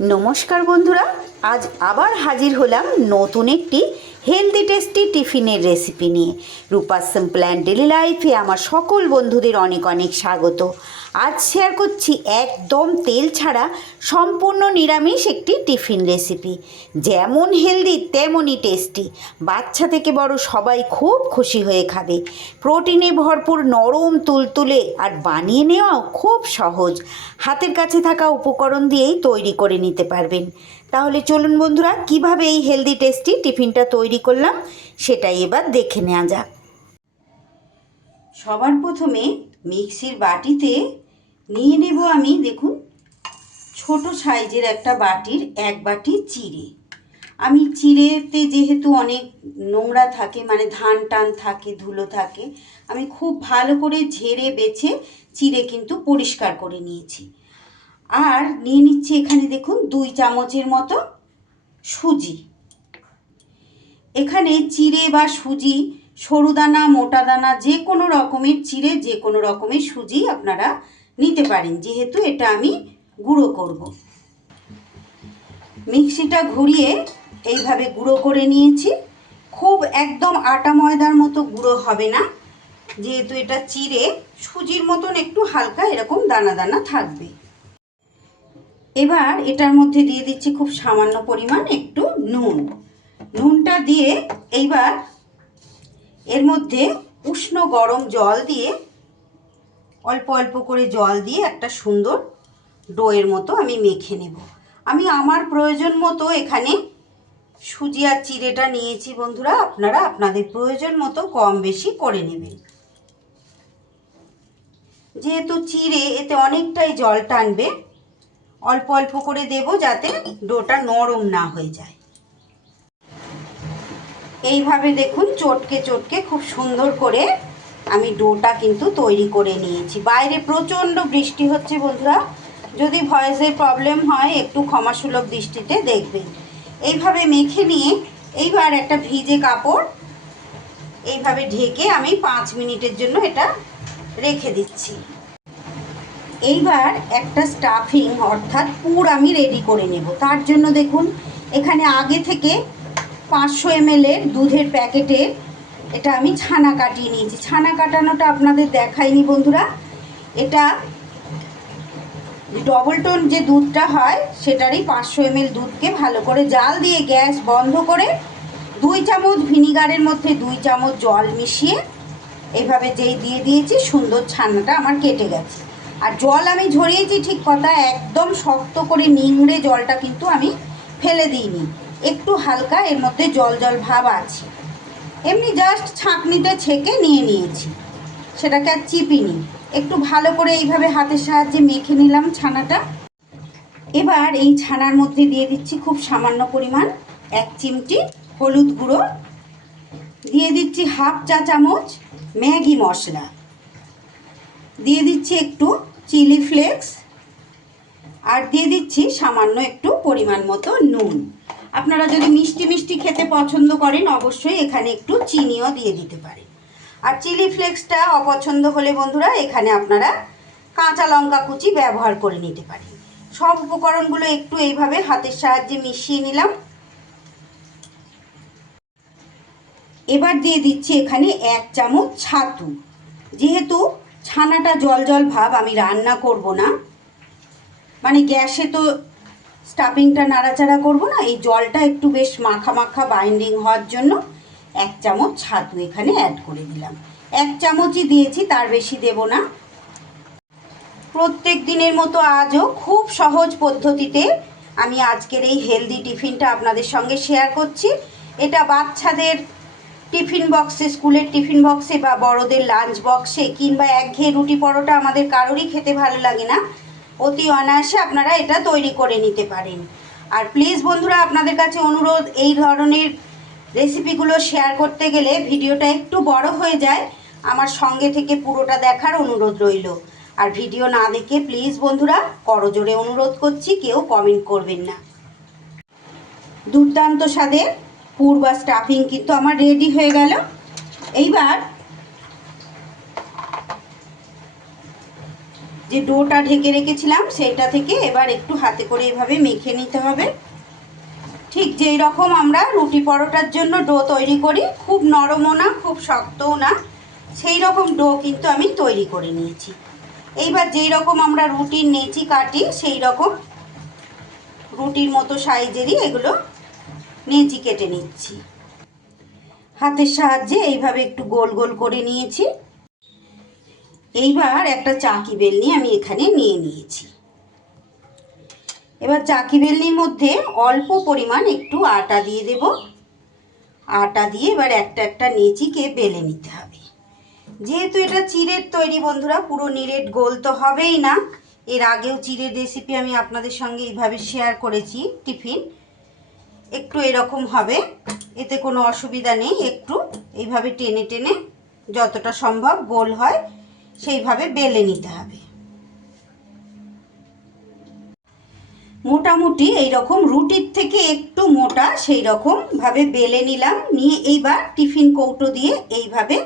নমস্কার বন্ধুরা, আজ আবার হাজির হলাম নতুন একটি হেলদি টেস্টি টিফিনের রেসিপি নিয়ে। রূপা সিম্পল অ্যান্ড ডেলি লাইফে আমার সকল বন্ধুদের অনেক অনেক স্বাগত। আজ শেয়ার করছি একদম তেল ছাড়া সম্পূর্ণ নিরামিষ একটি টিফিন রেসিপি। যেমন হেলদি তেমনই টেস্টি, বাচ্চা থেকে বড় সবাই খুব খুশি হয়ে খাবে। প্রোটিনে ভরপুর, নরম তুলতুলে আর বানিয়ে নেওয়াও খুব সহজ। হাতের কাছে থাকা উপকরণ দিয়েই তৈরি করে নিতে পারবেন। তাহলে চলুন বন্ধুরা, কিভাবে এই হেলদি টেস্টি টিফিনটা তৈরি করলাম সেটাই এবার দেখে নেওয়া যাক। সবার প্রথমে মিক্সির বাটিতে নিয়ে নেব আমি, দেখুন, ছোট সাইজের একটা বাটির এক বাটি চিড়ে। আমি চিড়েতে যেহেতু অনেক নোংরা থাকে, মানে ধান টান থাকে, ধুলো থাকে, আমি খুব ভালো করে ঝেড়ে বেছে চিড়ে কিন্তু পরিষ্কার করে নিয়েছি। আর নিয়ে নিচ্ছি এখানে দেখুন 2 চামচের মতো সুজি। এখানে চিড়ে বা সুজি, সরু দানা মোটা দানা যে কোনো রকমের চিড়ে, যে কোনো রকমের সুজি আপনারা নিতে পারেন, যেহেতু এটা আমি গুঁড়ো করব। মিক্সিটা ঘুরিয়ে এইভাবে গুঁড়ো করে নিয়েছি। খুব একদম আটা ময়দার মতো গুঁড়ো হবে না, যেহেতু এটা চিড়ে, সুজির মতন একটু হালকা এরকম দানা দানা থাকবে। এবার এটার মধ্যে দিয়ে দিচ্ছি খুব সামান্য পরিমাণ একটু নুন। নুনটা দিয়ে এইবার এর মধ্যে উষ্ণ গরম জল দিয়ে, অল্প অল্প করে জল দিয়ে একটা সুন্দর ডোয়ের মতো আমি মেখে নেব। আমি আমার প্রয়োজন মতো এখানে সুজি আর চিড়েটা নিয়েছি বন্ধুরা, আপনারা আপনাদের প্রয়োজন মতো কম বেশি করে নেবেন। যেহেতু চিড়ে এতে অনেকটাই জল টানবে, অল্প অল্প করে দেব যাতে ডোটা নরম না হয়ে যায়। এইভাবে দেখুন চটকে চটকে খুব সুন্দর করে আমি ডোটা কিন্তু তৈরি করে নিয়েছি। বাইরে প্রচণ্ড বৃষ্টি হচ্ছে বন্ধুরা, যদি ভয়েসের প্রবলেম হয় একটু ক্ষমাসুলভ দৃষ্টিতে দেখবেন। এইভাবে মেখে নিয়ে এইবার একটা ভিজে কাপড় এইভাবে ঢেকে আমি 5 মিনিটের জন্য এটা রেখে দিচ্ছি। এইবার একটা স্টাফিং অর্থাৎ পুর আমি রেডি করে নেব। তার জন্য দেখুন এখানে আগে থেকে 500 ml দুধের প্যাকেটের এটা আমি ছানা কাটিয়ে নিয়েছি। ছানা কাটানোটা আপনাদের দেখাইনি বন্ধুরা। এটা ডবল টোন যে দুধটা হয় সেটারই 500 ml দুধকে ভালো করে জাল দিয়ে গ্যাস বন্ধ করে 2 চামচ ভিনিগারের মধ্যে 2 চামচ জল মিশিয়ে এইভাবে যেই দিয়ে দিয়েছি, সুন্দর ছানাটা আমার কেটে গেছে। আর জল আমি ঝরিয়েছি ঠিক কথা, একদম শক্ত করে নিংড়ে জলটা কিন্তু আমি ফেলে দিইনি, একটু হালকা এর মধ্যে জল জল ভাব আছে। এমনি জাস্ট ছাঁকনিতে ছেঁকে নিয়ে নিয়েছি, সেটাকে আর চিপিনি। একটু ভালো করে এইভাবে হাতের সাহায্যে মেখে নিলাম ছানাটা। এবার এই ছানার মধ্যে দিয়ে দিচ্ছি খুব সামান্য পরিমাণ 1 চিমটি হলুদ গুঁড়ো, দিয়ে দিচ্ছি হাফ চা চামচ ম্যাগি মশলা, দিয়ে দিচ্ছি একটু চিলি ফ্লেক্স, আর দিয়ে দিচ্ছি সামান্য একটু পরিমাণ মতো নুন। আপনারা যদি মিষ্টি মিষ্টি খেতে পছন্দ করেন অবশ্যই এখানে একটু চিনিও দিয়ে দিতে পারেন। আর চিলি ফ্লেক্সটা অপছন্দ হলে বন্ধুরা এখানে আপনারা কাঁচা লঙ্কা কুচি ব্যবহার করে নিতে পারেন। সব উপকরণগুলো একটু এইভাবে হাতের সাহায্যে মিশিয়ে নিলাম। এবার দিয়ে দিচ্ছি এখানে 1 চামচ ছাতু। যেহেতু ছানাটা জল জল ভাব, আমি রান্না করব না, মানে গ্যাসে তো স্টাফিংটা নাড়াচাড়া করব না, এই জলটা একটু বেশ মাখা মাখা বাইন্ডিং হওয়ার জন্য 1 চামচ ছাতু এখানে অ্যাড করে দিলাম। 1 চামচই দিয়েছি, তার বেশি দেব না। প্রত্যেক দিনের মতো আজও খুব সহজ পদ্ধতিতে আমি আজকের এই হেলদি টিফিনটা আপনাদের সঙ্গে শেয়ার করছি। এটা বাচ্চাদের টিফিন বক্সে, স্কুলের টিফিন বক্সে বা বড়দের লাঞ্চ বক্সে, কিংবা একঘেয়ে রুটি পরোটা আমাদের কারোরই খেতে ভালো লাগে না, অতি অনায়াসে আপনারা এটা তৈরি করে নিতে পারেন। আর প্লিজ বন্ধুরা, আপনাদের কাছে অনুরোধ, এই ধরনের রেসিপিগুলো শেয়ার করতে গেলে ভিডিওটা একটু বড় হয়ে যায়, আমার সঙ্গে থেকে পুরোটা দেখার অনুরোধ রইল। আর ভিডিও না দেখে প্লিজ বন্ধুরা করজোড়ে অনুরোধ করছি, কেউ কমেন্ট করবেন না। দুর্দান্ত স্বাদের পুর বা স্টাফিং কিন্তু আমার রেডি হয়ে গেল। এইবার যে ডোটা ঢেকে রেখেছিলাম সেইটা থেকে এবার একটু হাতে করে এভাবে মেখে নিতে হবে। ঠিক যেই রকম আমরা রুটি পরোটার জন্য ডো তৈরি করি, খুব নরমও না খুব শক্তও না, সেই রকম ডো কিন্তু আমি তৈরি করে নিয়েছি। এইবার যেই রকম আমরা রুটির নেচি কাটি সেই রকম রুটির মতো সাইজেরই এগুলো নেচি কেটে নিচ্ছি। হাতের সাহায্যে এইভাবে একটু গোল গোল করে নিয়েছি। এইবার একটা চাকি বেলনি আমি এখানে নিয়ে নিয়েছি। এবার চাকি বেলনির মধ্যে অল্প পরিমাণ একটু আটা দিয়ে দেব। আটা দিয়ে এবার একটা একটা নেচিকে বেলে নিতে হবে। যেহেতু এটা চিড়ের তৈরি বন্ধুরা, পুরো নিরেট গোল তো হবেই না। এর আগেও চিড়ের রেসিপি আমি আপনাদের সঙ্গে এইভাবে শেয়ার করেছি। টিফিন একটু এরকম হবে, এতে কোনো অসুবিধা নেই। একটু এইভাবে টেনে টেনে যতটা সম্ভব গোল হয় সেইভাবে বেলে নিতে হবে। মোটামুটি এইরকম রুটির থেকে একটু মোটা সেই রকম ভাবে বেলে নিলাম। নিয়ে এইবার টিফিন কৌটো দিয়ে এইভাবে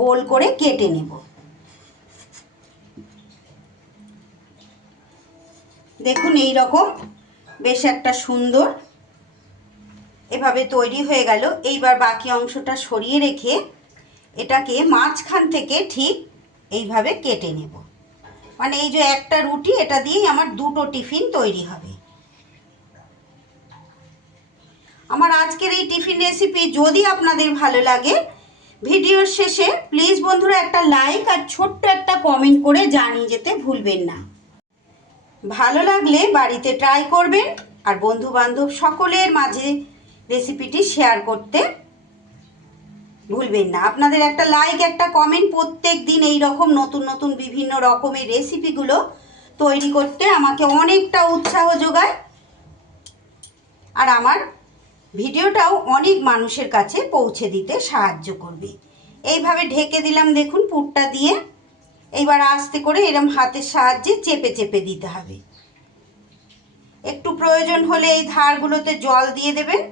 গোল করে কেটে নেব। দেখুন এই রকম বেশ একটা সুন্দর এভাবে তৈরি হয়ে গেল। এইবার বাকি অংশটা সরিয়ে রেখে এটাকে মাঝখান থেকে ঠিক এইভাবে কেটে নেব। মানে এই যে একটা রুটি, এটা দিয়েই আমার দুটো টিফিন তৈরি হবে। আমার আজকের এই টিফিন রেসিপি যদি আপনাদের ভালো লাগে, ভিডিওর শেষে প্লিজ বন্ধুরা একটা লাইক আর ছোট্ট একটা কমেন্ট করে জানিয়ে যেতে ভুলবেন না। ভালো লাগলে বাড়িতে ট্রাই করবেন আর বন্ধু বান্ধব সকলের মাঝে রেসিপিটি শেয়ার করতে ভুলবেন না। আপনাদের একটা লাইক একটা কমেন্ট প্রত্যেক দিন এই রকম নতুন নতুন বিভিন্ন রকমের রেসিপিগুলো তৈরি করতে আমাকে অনেকটা উৎসাহ যোগায়, আর আমার ভিডিওটাও অনেক মানুষের কাছে পৌঁছে দিতে সাহায্য করবে। এইভাবে ঢেকে দিলাম দেখুন পুরটা দিয়ে। এইবার আস্তে করে এরম হাতের সাহায্যে চেপে চেপে দিতে হবে। একটু প্রয়োজন হলে এই ধারগুলোতে জল দিয়ে দেবেন।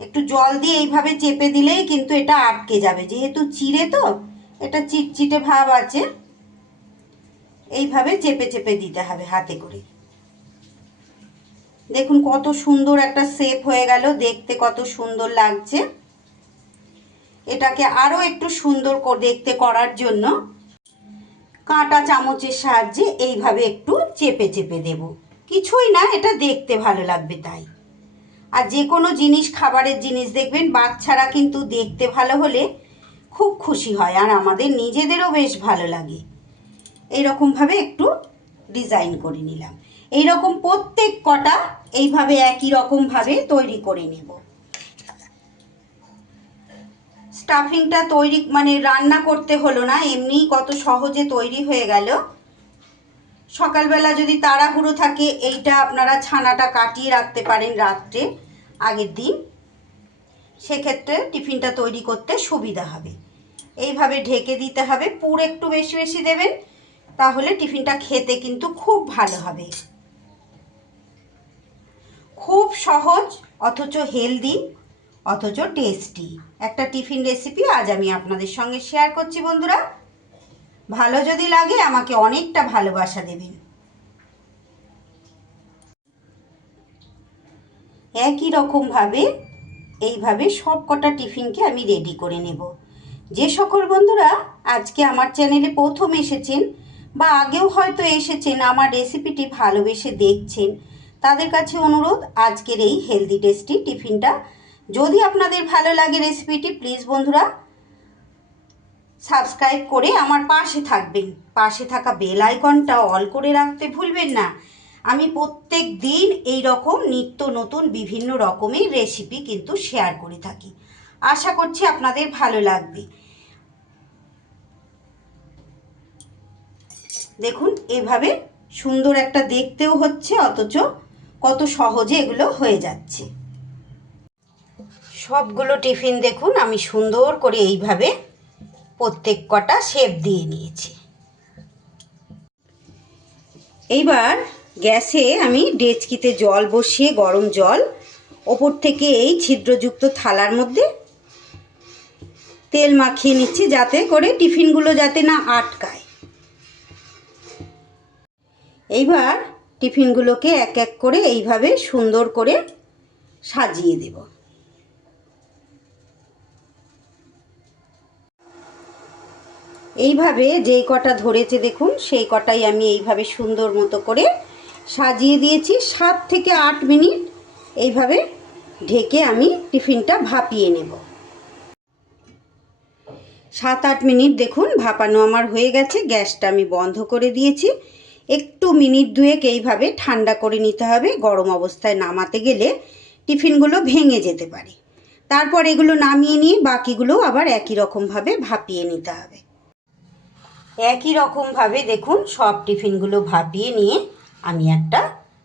একটু জল দিয়ে এইভাবে চেপে দিলেই কিন্তু এটা আটকে যাবে, যেহেতু চিড়ে তো এটা চিটচিটে ভাব আছে। এইভাবে চেপে চেপে দিতে হবে হাতে করে। দেখুন কত সুন্দর একটা শেপ হয়ে গেল, দেখতে কত সুন্দর লাগছে। এটাকে আরও একটু সুন্দর দেখতে করার জন্য কাঁটা চামচের সাহায্যে এইভাবে একটু চেপে চেপে দেব। কিছুই না, এটা দেখতে ভালো লাগবে তাই। আর যে কোনো জিনিস, খাবারের জিনিস দেখবেন বাচ্চারা কিন্তু দেখতে ভালো হলে খুব খুশি হয়, আর আমাদের নিজেদেরও বেশ ভালো লাগে। এইরকমভাবে একটু ডিজাইন করে নিলাম। এইরকম প্রত্যেক কটা এইভাবে একই রকমভাবে তৈরি করে নেব। স্টাফিংটা তৈরি মানে রান্না করতে হলো না, এমনিই কত সহজে তৈরি হয়ে গেল। সকালবেলা যদি তাড়াহুড়ো থাকে, এইটা আপনারা ছানাটা কাটিয়ে রাখতে পারেন রাত্রে আগের দিন, সেক্ষেত্রে টিফিনটা তৈরি করতে সুবিধা হবে। এইভাবে ঢেকে দিতে হবে। পুর একটু বেশি বেশি দেবেন, তাহলে টিফিনটা খেতে কিন্তু খুব ভালো হবে। খুব সহজ অথচ হেলদি অথচ টেস্টি একটা টিফিন রেসিপি আজ আমি আপনাদের সঙ্গে শেয়ার করছি বন্ধুরা। ভালো যদি লাগে আমাকে অনেকটা ভালোবাসা দেবেন। একই রকমভাবে এইভাবে সব কটা টিফিনকে আমি রেডি করে নেব। যে সকল বন্ধুরা আজকে আমার চ্যানেলে প্রথম এসেছেন বা আগেও হয়তো এসেছেন, আমার রেসিপিটি ভালোবেসে দেখছেন, তাদের কাছে অনুরোধ আজকের এই হেলদি টেস্টি টিফিনটা যদি আপনাদের ভালো লাগে রেসিপিটি, প্লিজ বন্ধুরা সাবস্ক্রাইব করে আমার পাশে থাকবেন। পাশে থাকা বেল আইকনটা অল করে রাখতে ভুলবেন না। আমি প্রত্যেক দিন এই রকম নিত্য নতুন বিভিন্ন রকমের রেসিপি কিন্তু শেয়ার করে থাকি। আশা করছি আপনাদের ভালো লাগবে। দেখুন এভাবে সুন্দর একটা দেখতেও হচ্ছে, অথচ কত সহজে এগুলো হয়ে যাচ্ছে। সবগুলো টিফিন দেখুন আমি সুন্দর করে এইভাবে প্রত্যেক কটা শেপ দিয়ে নিয়েছি। এইবার গ্যাসে আমি ডেচকিতে জল বসিয়ে গরম জল ওপর থেকে এই ছিদ্রযুক্ত থালার মধ্যে তেল মাখিয়ে নিচ্ছি, যাতে করে টিফিনগুলো যাতে না আটকায়। এইবার টিফিনগুলোকে এক এক করে এইভাবে সুন্দর করে সাজিয়ে দেব। এইভাবে যেই কটা ধরেছে দেখুন সেই কটাই আমি এইভাবে সুন্দর মতো করে সাজিয়ে দিয়েছি। 7 থেকে 8 মিনিট এইভাবে ঢেকে আমি টিফিনটা ভাপিয়ে নেব। 7-8 মিনিট দেখুন ভাপানো আমার হয়ে গেছে। গ্যাসটা আমি বন্ধ করে দিয়েছি। একটু মিনিট দুয়েক এইভাবে ঠান্ডা করে নিতে হবে। গরম অবস্থায় নামাতে গেলে টিফিনগুলো ভেঙে যেতে পারে। তারপর এগুলো নামিয়ে নিয়ে বাকিগুলো আবার একই রকমভাবে ভাপিয়ে নিতে হবে। একই রকমভাবে দেখুন সব টিফিনগুলো ভাপিয়ে নিয়ে আমি একটা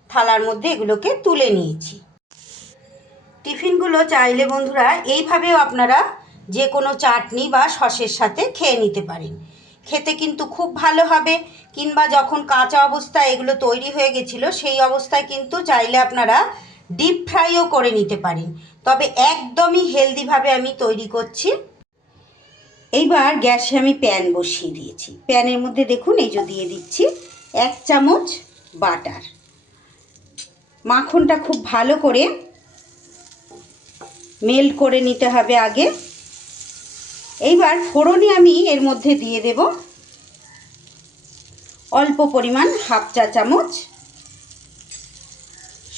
থালার মধ্যে এগুলোকে তুলে নিয়েছি। টিফিনগুলো চাইলে বন্ধুরা এইভাবেও আপনারা যে কোনো চাটনি বা সসের সাথে খেয়ে নিতে পারেন। খেতে কিন্তু খুব ভালো হবে। কিংবা যখন কাঁচা অবস্থায় এগুলো তৈরি হয়ে গেছিলো সেই অবস্থায় কিন্তু চাইলে আপনারা ডিপ ফ্রাইও করে নিতে পারেন। তবে একদমই হেলদিভাবে আমি তৈরি করছি। এইবার গ্যাসে আমি প্যান বসিয়ে দিয়েছি। প্যানের মধ্যে দেখুন এই যে দিয়ে দিচ্ছি 1 চামচ বাটার। মাখনটা খুব ভালো করে মেল্ট করে নিতে হবে আগে। এইবার ফোড়নে আমি এর মধ্যে দিয়ে দেব অল্প পরিমাণ 1/2 চা চামচ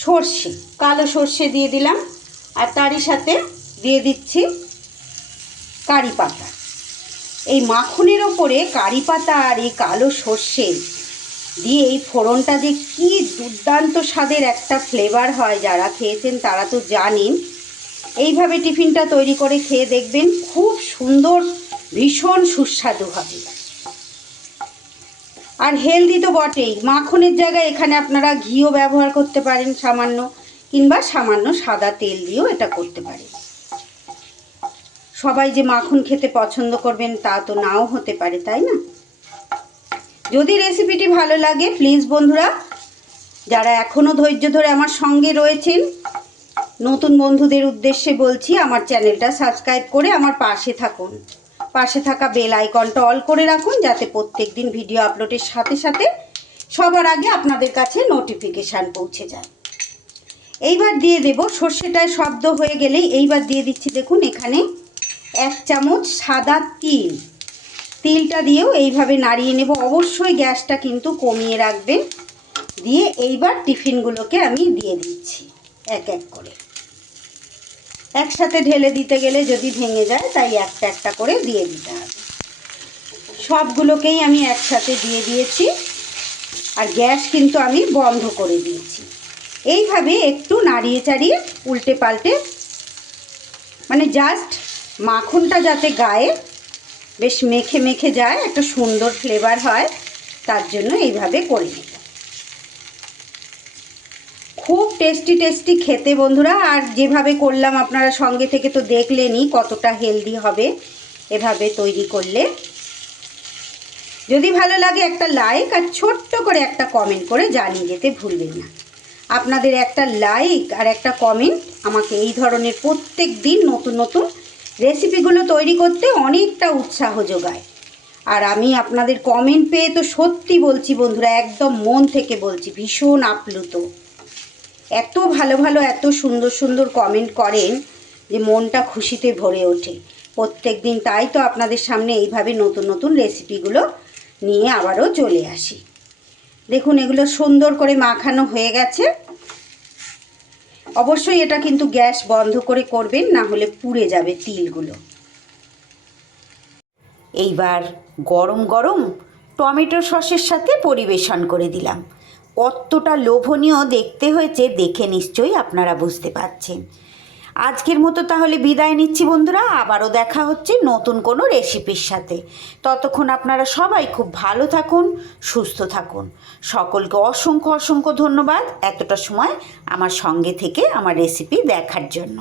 সর্ষে, কালো সর্ষে দিয়ে দিলাম। আর তারই সাথে দিয়ে দিচ্ছি কারি পাতা। এই মাখনের ওপরে কারি পাতা আর এই কালো সর্ষে দিয়ে এই ফোড়নটা দিয়ে কী দুর্দান্ত স্বাদের একটা ফ্লেভার হয়। যারা খেয়েছেন তারা তো জানেন। এইভাবে টিফিনটা তৈরি করে খেয়ে দেখবেন, খুব সুন্দর, ভীষণ সুস্বাদু হবে। আর হেলদি তো বটেই। মাখনের জায়গায় এখানে আপনারা ঘিও ব্যবহার করতে পারেন সামান্য, কিংবা সামান্য সাদা তেল দিয়েও এটা করতে পারেন। সবাই যে মাখন খেতে পছন্দ করবেন তা তো নাও হতে পারে, তাই না? যদি রেসিপিটি ভালো লাগে প্লিজ বন্ধুরা, যারা এখনও ধৈর্য ধরে আমার সঙ্গে রয়েছেন, নতুন বন্ধুদের উদ্দেশ্যে বলছি আমার চ্যানেলটা সাবস্ক্রাইব করে আমার পাশে থাকুন। পাশে থাকা বেল আইকনটা অল করে রাখুন, যাতে প্রত্যেক দিন ভিডিও আপলোডের সাথে সাথে সবার আগে আপনাদের কাছে নোটিফিকেশান পৌঁছে যায়। এইবার দিয়ে দেব সর্ষেটায় শব্দ হয়ে গেলেই এইবার দিয়ে দিচ্ছি দেখুন এখানে 1 চামচ সাদা তিল। তিলটা দিয়েও এইভাবে নাড়িয়ে নেব। অবশ্যই গ্যাসটা কিন্তু কমিয়ে রাখবেন। দিয়ে এইবার টিফিনগুলোকে আমি দিয়ে দিচ্ছি এক এক করে। একসাথে ঢেলে দিতে গেলে যদি ভেঙে যায়, তাই একটা একটা করে দিয়ে দিতে হবে। সবগুলোকেই আমি একসাথে দিয়ে দিয়েছি। আর গ্যাস কিন্তু আমি বন্ধ করে দিয়েছি। এইভাবে একটু নাড়িয়ে চাড়িয়ে উল্টে পাল্টে, মানে জাস্ট মাখনটা যাতে গায়ে বেশ মেখে মেখে যায়, একটা সুন্দর ফ্লেভার হয়, তার জন্য এইভাবে করে নেব। খুব টেস্টি টেস্টি খেতে বন্ধুরা। আর যেভাবে করলাম আপনারা সঙ্গে থেকে তো দেখলেনই কতটা হেলদি হবে এভাবে তৈরি করলে। যদি ভালো লাগে একটা লাইক আর ছোট্ট করে একটা কমেন্ট করে জানিয়ে যেতে ভুলবেন না। আপনাদের একটা লাইক আর একটা কমেন্ট আমাকে এই ধরনের প্রত্যেক দিন নতুন নতুন রেসিপিগুলো তৈরি করতে অনেকটা উৎসাহ যোগায়। আর আমি আপনাদের কমেন্ট পেয়ে তো সত্যি বলছি বন্ধুরা, একদম মন থেকে বলছি, ভীষণ আপ্লুত। এত ভালো ভালো এত সুন্দর সুন্দর কমেন্ট করেন যে মনটা খুশিতে ভরে ওঠে প্রত্যেক দিন। তাই তো আপনাদের সামনে এইভাবে নতুন নতুন রেসিপিগুলো নিয়ে আবারও চলে আসি। দেখুন এগুলো সুন্দর করে মাখানো হয়ে গেছে। অবশ্যই এটা কিন্তু গ্যাস বন্ধ করে করবেন, না হলে পুড়ে যাবে তিলগুলো। এইবার গরম গরম টমেটো সসের সাথে পরিবেশন করে দিলাম। কতটা লোভনীয় দেখতে হয়েছে দেখে নিশ্চয়ই আপনারা বুঝতে পারছেন। আজকের মতো তাহলে বিদায় নিচ্ছি বন্ধুরা। আবারও দেখা হচ্ছে নতুন কোনো রেসিপির সাথে। ততক্ষণ আপনারা সবাই খুব ভালো থাকুন, সুস্থ থাকুন। সকলকে অসংখ্য অসংখ্য ধন্যবাদ এতটা সময় আমার সঙ্গে থেকে আমার রেসিপি দেখার জন্য।